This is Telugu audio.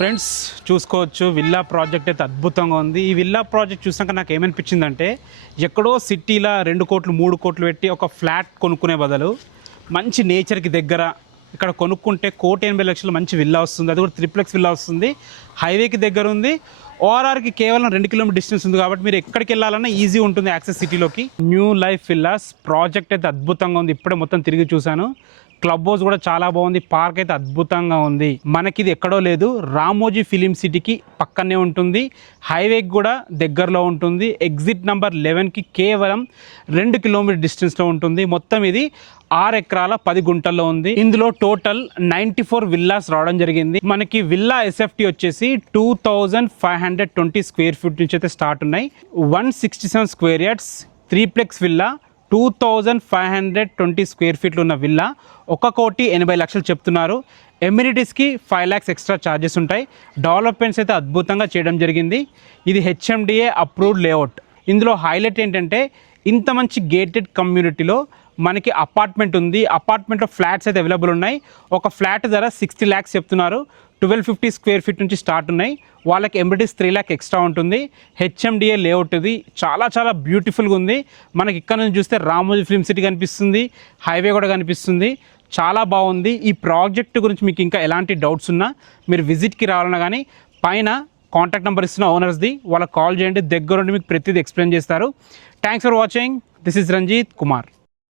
ఫ్రెండ్స్ చూసుకోవచ్చు విల్లా ప్రాజెక్ట్ అయితే అద్భుతంగా ఉంది. ఈ విల్లా ప్రాజెక్ట్ చూసాక నాకు ఏమనిపించిందంటే ఎక్కడో సిటీలో 2 కోట్లు 3 కోట్లు పెట్టి ఒక ఫ్లాట్ కొనుక్కునే బదులు మంచి నేచర్కి దగ్గర ఇక్కడ కొనుక్కుంటే 1,80,00,000 మంచి విల్లా వస్తుంది. అది కూడా ట్రిప్లెక్స్ విల్లా వస్తుంది. హైవేకి దగ్గర ఉంది. ఓఆర్ఆర్కి కేవలం 2 కిలోమీటర్ డిస్టెన్స్ ఉంది కాబట్టి మీరు ఎక్కడికి వెళ్ళాలన్నా ఈజీ ఉంటుంది యాక్సెస్ సిటీలోకి. న్యూ లైఫ్ విల్లాస్ ప్రాజెక్ట్ అయితే అద్భుతంగా ఉంది. ఇప్పుడే మొత్తం తిరిగి చూశాను. క్లబ్ హౌస్ కూడా చాలా బాగుంది. పార్క్ అయితే అద్భుతంగా ఉంది. మనకి ఇది ఎక్కడో లేదు, రామోజీ ఫిలిం సిటీకి పక్కనే ఉంటుంది. హైవేకి కూడా దగ్గరలో ఉంటుంది. ఎగ్జిట్ నెంబర్ 11కి కేవలం 2 కిలోమీటర్ డిస్టెన్స్లో ఉంటుంది. మొత్తం ఇది 6 ఎకరాల 10 గుంటల్లో ఉంది. ఇందులో టోటల్ 94 విల్లాస్ రావడం జరిగింది. మనకి విల్లా ఎస్ఎఫ్టీ వచ్చేసి 2520 స్క్వేర్ ఫీట్ నుంచి అయితే స్టార్ట్ ఉన్నాయి. 167 స్క్వేర్ యార్డ్స్ 3ప్లెక్స్ విల్లా 2520 స్క్వేర్ ఫీట్లు ఉన్న విల్లా 1,80,00,000 చెప్తున్నారు. ఎమ్యూనిటీస్కి 5 lakhs ఎక్స్ట్రా ఛార్జెస్ ఉంటాయి. డెవలప్మెంట్స్ అయితే అద్భుతంగా చేయడం జరిగింది. ఇది హెచ్ఎండిఏ అప్రూవ్డ్ లేఅవుట్. ఇందులో హైలైట్ ఏంటంటే ఇంత మంచి గేటెడ్ కమ్యూనిటీలో మనకి అపార్ట్మెంట్ ఉంది. అపార్ట్మెంట్లో ఫ్లాట్స్ అయితే అవైలబుల్ ఉన్నాయి. ఒక ఫ్లాట్ ధర 60 lakhs చెప్తున్నారు. 1250 స్క్వేర్ ఫీట్ నుంచి స్టార్ట్ ఉన్నాయి. వాళ్ళకి ఎమ్యూనిటీస్ 3 lakh ఎక్స్ట్రా ఉంటుంది. హెచ్ఎండిఏ లేఅవుట్ ఇది చాలా బ్యూటిఫుల్గా ఉంది. మనకి ఇక్కడ నుంచి చూస్తే రామోజీ ఫిల్మ్ సిటీ కనిపిస్తుంది, హైవే కూడా కనిపిస్తుంది. చాలా బాగుంది. ఈ ప్రాజెక్ట్ గురించి మీకు ఇంకా ఎలాంటి డౌట్స్ ఉన్నా మీరు విజిట్కి రావాలన్నా కానీ పైన కాంటాక్ట్ నెంబర్ ఇస్తున్న ఓనర్స్ది, వాళ్ళకి కాల్ చేయండి. దగ్గరుండి మీకు ప్రతిదీ ఎక్స్ప్లెయిన్ చేస్తారు. Thanks for watching. This is Ranjith Kumar.